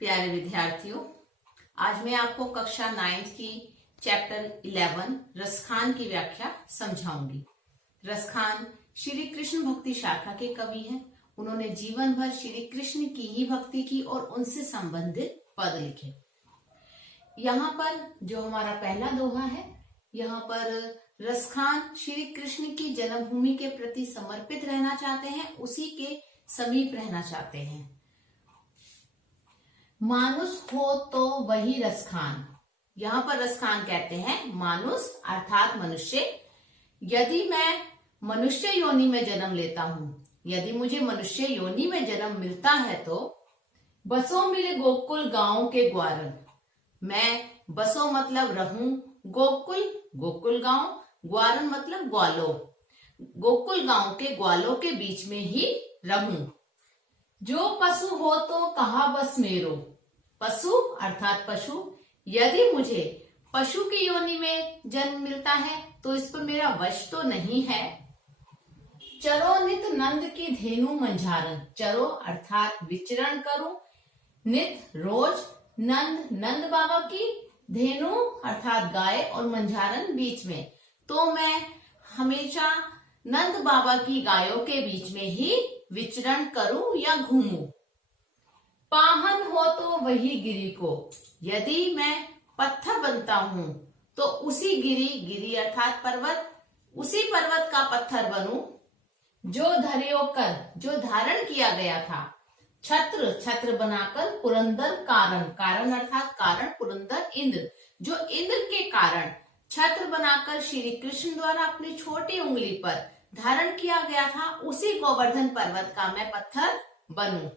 प्यारे विद्यार्थियों, आज मैं आपको कक्षा 9th की चैप्टर 11 रसखान की व्याख्या समझाऊंगी। रसखान श्री कृष्ण भक्ति शाखा के कवि हैं। उन्होंने जीवन भर श्री कृष्ण की ही भक्ति की और उनसे संबंधित पद लिखे। यहाँ पर जो हमारा पहला दोहा है, यहाँ पर रसखान श्री कृष्ण की जन्मभूमि के प्रति समर्पित रहना चाहते हैं, उसी के समीप रहना चाहते हैं। मानुष हो तो वही रसखान। यहाँ पर रसखान कहते हैं मानुष अर्थात मनुष्य। यदि मैं मनुष्य योनि में जन्म लेता हूँ, यदि मुझे मनुष्य योनि में जन्म मिलता है तो बसो मिले गोकुल गांव के ग्वारन। मैं बसो मतलब रहूं, गोकुल गोकुल गांव, ग्वारन मतलब ग्वालों, गोकुल गांव के ग्वालों के बीच में ही रहूं। जो पशु हो तो कहा बस मेरो। पशु अर्थात पशु। यदि मुझे पशु की योनि में जन्म मिलता है तो इस पर मेरा वश तो नहीं है। चरो नित नंद की धेनु मंझारन। चरो अर्थात विचरण करूं, नित रोज, नंद नंद बाबा की, धेनु अर्थात गाय और मंझारन बीच में, तो मैं हमेशा नंद बाबा की गायों के बीच में ही विचरण करूं या घूमूं। पाहन हो तो वही गिरी को। यदि मैं पत्थर बनता हूं तो उसी गिरी, गिरी अर्थात पर्वत, उसी पर्वत का पत्थर बनूं। जो धर्यो कर, जो धारण किया गया था। छत्र, छत्र बनाकर पुरंदर कारण, कारण अर्थात कारण, पुरंदर इंद्र, जो इंद्र के कारण छत्र बनाकर श्री कृष्ण द्वारा अपनी छोटी उंगली पर धारण किया गया था, उसी गोवर्धन पर्वत का मैं पत्थर बनूं।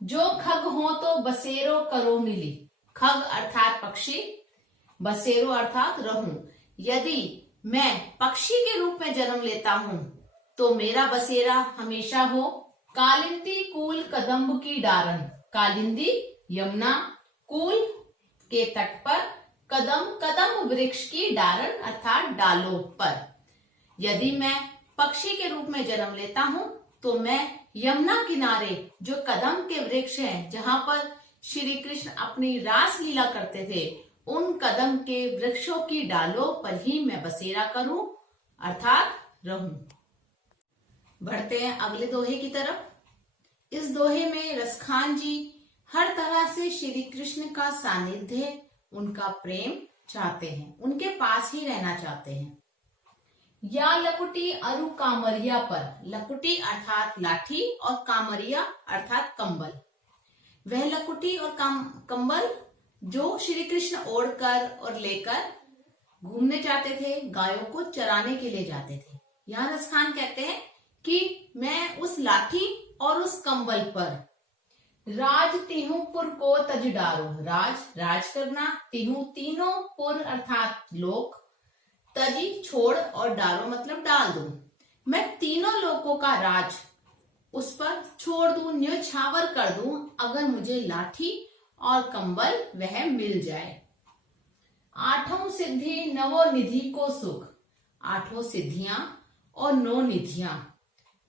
जो खग हो तो बसेरो करो मिली। खग अर्थात पक्षी, बसेरो अर्थात रहूं। यदि मैं पक्षी के रूप में जन्म लेता हूं तो मेरा बसेरा हमेशा हो कालिंदी कूल कदम्ब की डारन। कालिंदी यमुना, कूल के तट पर, कदम कदम वृक्ष की डारन अर्थात डालों पर। यदि मैं पक्षी के रूप में जन्म लेता हूं तो मैं यमुना किनारे जो कदम के वृक्ष हैं, जहां पर श्री कृष्ण अपनी रास लीला करते थे, उन कदम के वृक्षों की डालों पर ही मैं बसेरा करूं अर्थात रहूं। बढ़ते हैं अगले दोहे की तरफ। इस दोहे में रसखान जी हर तरह से श्री कृष्ण का सानिध्य, उनका प्रेम चाहते हैं, उनके पास ही रहना चाहते हैं। या लकुटी अरु कामरिया पर। लकुटी अर्थात लाठी और कामरिया अर्थात कंबल। वह लकुटी और कंबल जो श्री कृष्ण ओढ़कर और लेकर घूमने जाते थे, गायों को चराने के लिए जाते थे। यहाँ रसखान कहते हैं कि मैं उस लाठी और उस कंबल पर राज तिहु पुर को तज डारो। राज, राज करना, तिहु तीनों, पुर अर्थात लोक, तजी छोड़ और डालो मतलब डाल दूं। मैं तीनों लोगों का राज उस पर छोड़ दूं, न्योछावर कर दूं, अगर मुझे लाठी और कंबल वह मिल जाए। आठों सिद्धि नवो निधि को सुख। आठों सिद्धियां और 9 निधियां।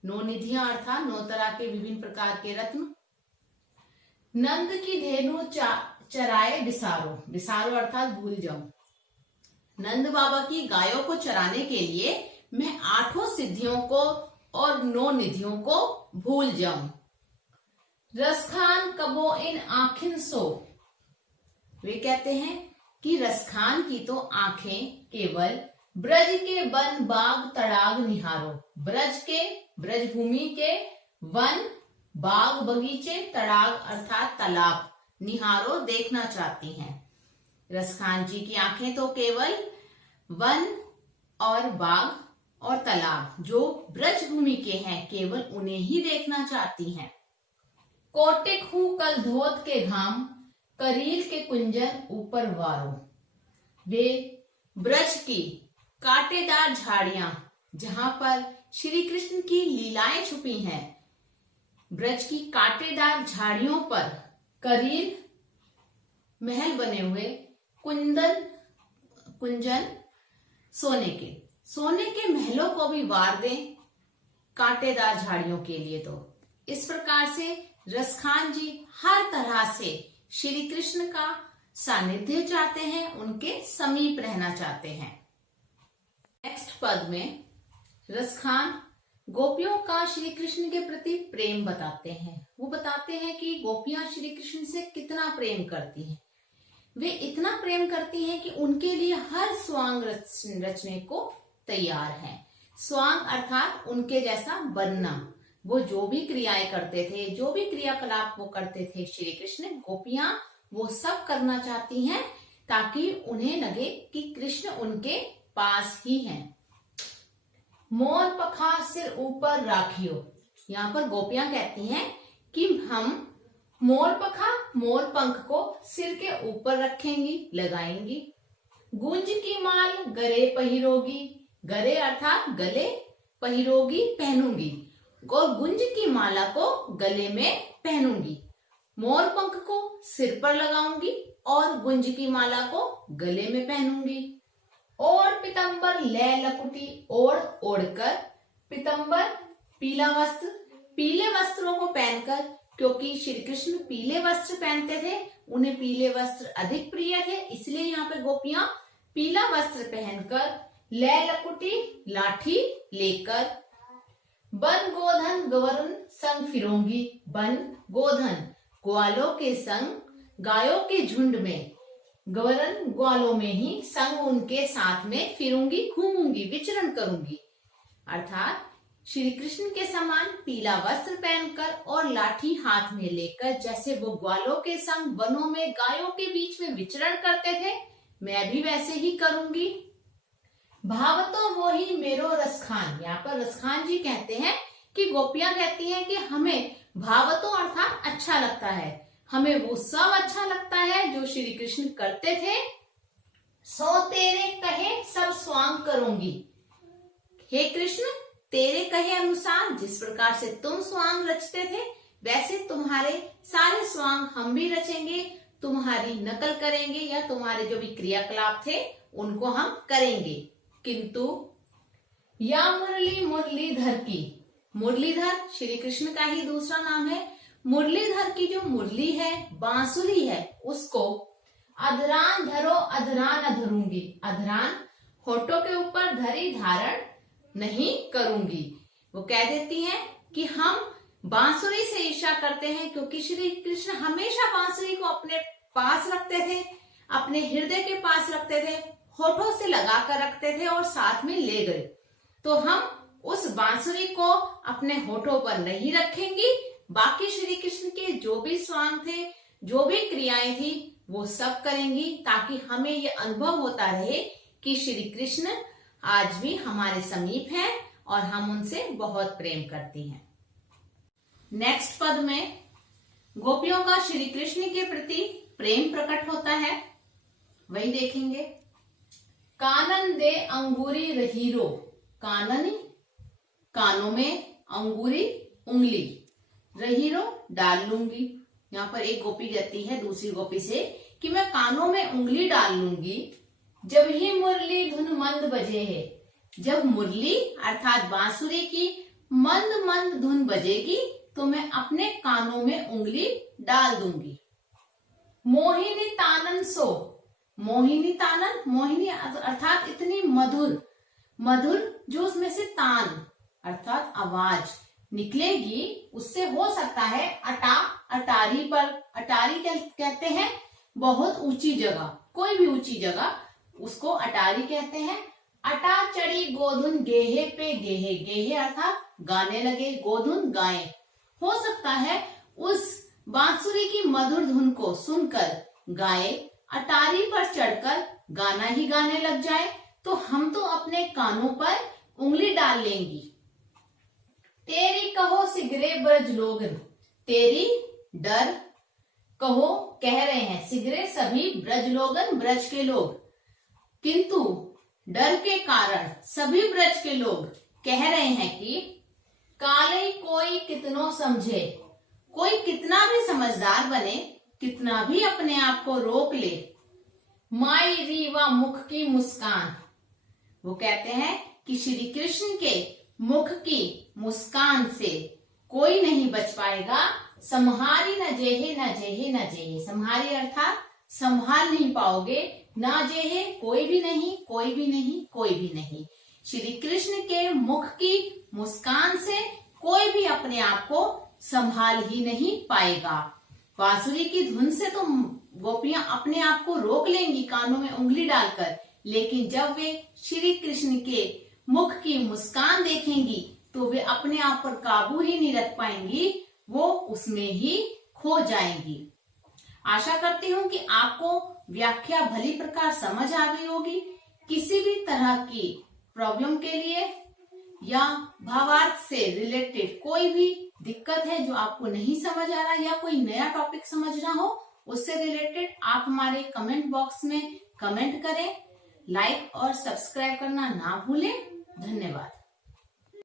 9 निधियां अर्थात 9 तरह के विभिन्न प्रकार के रत्न। नंद की धेनु चराए बिसारो। बिसारो अर्थात भूल जाऊं। नंद बाबा की गायों को चराने के लिए मैं 8 सिद्धियों को और 9 निधियों को भूल जाऊं। रसखान कबो इन आँखिन सो। वे कहते हैं कि रसखान की तो आंखें केवल ब्रज के वन बाग तड़ाग निहारो। ब्रज के, ब्रज भूमि के वन, बाग बगीचे, तड़ाग अर्थात तालाब, निहारो देखना चाहती हैं। रसखान जी की आंखें तो केवल वन और बाग और तालाब जो ब्रज भूमि के हैं, केवल उन्हें ही देखना चाहती हैं। कोटिक हूं कल धोत के घाम, करील के कुंजन ऊपर वारो। वे ब्रज की कांटेदार झाड़ियां, जहां पर श्री कृष्ण की लीलाएं छुपी हैं, ब्रज की कांटेदार झाड़ियों पर करील महल बने हुए, कुंजन सोने के महलों को भी वार दें कांटेदार झाड़ियों के लिए। तो इस प्रकार से रसखान जी हर तरह से श्री कृष्ण का सानिध्य चाहते हैं, उनके समीप रहना चाहते हैं। नेक्स्ट पद में रसखान गोपियों का श्री कृष्ण के प्रति प्रेम बताते हैं। वो बताते हैं कि गोपियां श्री कृष्ण से कितना प्रेम करती हैं। वे इतना प्रेम करती हैं कि उनके लिए हर स्वांग रचने को तैयार हैं। स्वांग अर्थात उनके जैसा बनना। वो जो भी क्रियाएं करते थे, जो भी क्रियाकलाप वो करते थे श्री कृष्ण, गोपियां वो सब करना चाहती हैं ताकि उन्हें लगे कि कृष्ण उनके पास ही हैं। मोर पखा सिर ऊपर राखियो। यहाँ पर गोपियां कहती हैं कि हम मोर पखा, मोर पंख को सिर के ऊपर रखेंगी, लगाएंगी। गुंज की माल गले पहिरोगी, गले अर्थात गले, पहिरोगी पहनूंगी, और गुंज की माला को गले में पहनूंगी। मोर पंख को सिर पर लगाऊंगी और गुंज की माला को गले में पहनूंगी। और पितंबर ले लकुटी ओढ़ ओढ़कर, पितंबर पीला वस्त्र, पीले वस्त्रों को पहनकर, क्योंकि श्री कृष्ण पीले वस्त्र पहनते थे, उन्हें पीले वस्त्र अधिक प्रिय थे, इसलिए यहाँ पे गोपियां पीला वस्त्र पहनकर, ले लकुटी लाठी लेकर, बन गोधन गवरन संग फिरोंगी। बन गोधन ग्वालों के संग, गायों के झुंड में, गवरन ग्वालों में ही, संग उनके साथ में, फिरूंगी घूमूंगी, विचरण करूंगी। अर्थात श्री कृष्ण के समान पीला वस्त्र पहनकर और लाठी हाथ में लेकर, जैसे वो ग्वालों के संग वनों में गायों के बीच में विचरण करते थे, मैं भी वैसे ही करूंगी। भाव तो वो ही मेरो रसखान। यहाँ पर रसखान जी कहते हैं कि गोपियां कहती हैं कि हमें भावतो अर्थात अच्छा लगता है, हमें वो सब अच्छा लगता है जो श्री कृष्ण करते थे। सो तेरे कहे सब स्वांग करूंगी। हे कृष्ण, तेरे कहे अनुसार जिस प्रकार से तुम स्वांग रचते थे, वैसे तुम्हारे सारे स्वांग हम भी रचेंगे, तुम्हारी नकल करेंगे, या तुम्हारे जो भी क्रियाकलाप थे उनको हम करेंगे। किंतु या मुरली मुरलीधर की, मुरलीधर श्री कृष्ण का ही दूसरा नाम है। मुरलीधर की जो मुरली है, बांसुरी है, उसको अधरान धरो अधरान अधरूंगी। अधरान होठों के ऊपर धरी धारण नहीं करूंगी। वो कह देती हैं कि हम बांसुरी से ईर्ष्या करते हैं, क्योंकि श्री कृष्ण हमेशा बांसुरी को अपने पास रखते थे, अपने हृदय के पास रखते थे, होठों से लगा कर रखते थे और साथ में ले गए। तो हम उस बांसुरी को अपने होठों पर नहीं रखेंगी। बाकी श्री कृष्ण के जो भी स्वांग थे, जो भी क्रियाएं थी, वो सब करेंगी, ताकि हमें ये अनुभव होता रहे कि श्री कृष्ण आज भी हमारे समीप हैं और हम उनसे बहुत प्रेम करती हैं। नेक्स्ट पद में गोपियों का श्री कृष्ण के प्रति प्रेम प्रकट होता है, वही देखेंगे। कानन दे अंगूरी रहीरो। कानन कानों में, अंगूरी उंगली, रहीरो डाल लूंगी। यहाँ पर एक गोपी कहती है दूसरी गोपी से कि मैं कानों में उंगली डाल लूंगी, जब ही मुरली धुन मंद बजे है। जब मुरली अर्थात बांसुरी की मंद मंद धुन बजेगी तो मैं अपने कानों में उंगली डाल दूंगी। मोहिनी तानन सो। मोहिनी तानन, मोहिनी अर्थात इतनी मधुर, मधुर जो उसमें से तान अर्थात आवाज निकलेगी, उससे हो सकता है अटारी पर, अटारी कहते हैं बहुत ऊंची जगह, कोई भी ऊंची जगह उसको अटारी कहते हैं। अटा चढ़ी गोधुन गेहे पे गेहे, गेहे अर्थात गाने लगे, गोधुन गाएं। हो सकता है उस बांसुरी की मधुर धुन को सुनकर गाय अटारी पर चढ़कर गाना ही गाने लग जाए, तो हम तो अपने कानों पर उंगली डाल लेंगी। तेरी कहो सिगरे ब्रज लोगन। तेरी डर कहो कह रहे हैं, सिगरे सभी ब्रज लोगन, ब्रज के लोग, किंतु डर के कारण सभी ब्रज के लोग कह रहे हैं कि काले कोई कितनो समझे। कोई कितना भी समझदार बने, कितना भी अपने आप को रोक ले, माई रीवा मुख की मुस्कान। वो कहते हैं कि श्री कृष्ण के मुख की मुस्कान से कोई नहीं बच पाएगा, संहारी न जेहे न जेहे न जेहे, संहारी अर्थात संभाल नहीं पाओगे, ना जेहे कोई भी नहीं, कोई भी नहीं, कोई भी नहीं। श्री कृष्ण के मुख की मुस्कान से कोई भी अपने आप को संभाल ही नहीं पाएगा। बांसुरी की धुन से तो गोपियां अपने आप को रोक लेंगी कानों में उंगली डालकर, लेकिन जब वे श्री कृष्ण के मुख की मुस्कान देखेंगी तो वे अपने आप पर काबू ही नहीं रख पाएंगी, वो उसमें ही खो जाएंगी। आशा करती हूँ कि आपको व्याख्या भली प्रकार समझ आ गई होगी। किसी भी तरह की प्रॉब्लम के लिए या भावार्थ से रिलेटेड कोई भी दिक्कत है जो आपको नहीं समझ आ रहा या कोई नया टॉपिक समझना हो, उससे रिलेटेड आप हमारे कमेंट बॉक्स में कमेंट करें। लाइक और सब्सक्राइब करना ना भूलें। धन्यवाद।